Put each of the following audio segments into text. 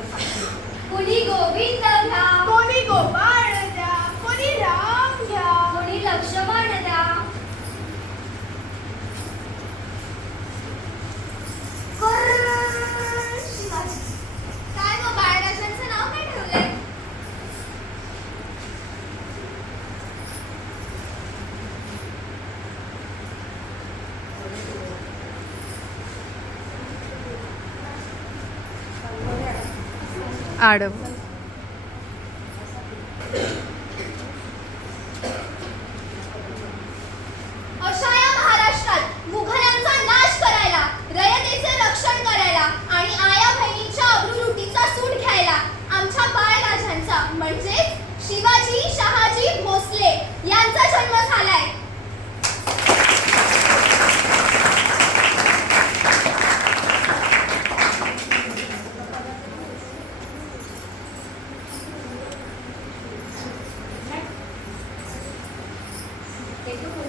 कुणी गोविंद घ्या कोणी गोपाळ घ्या कोणी राम घ्या कोणी Laxman? Adam. Okay,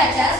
such as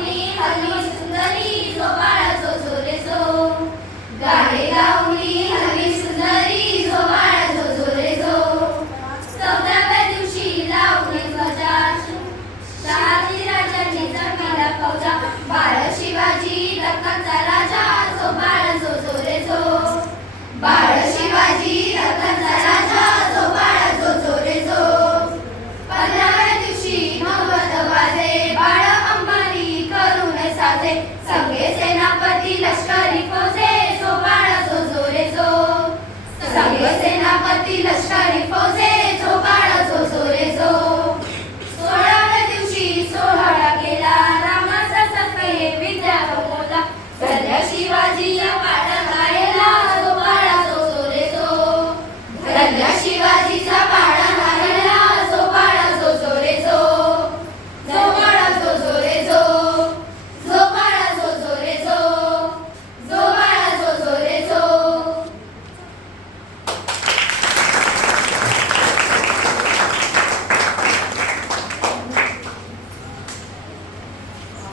புள்ளியின் பதினோரு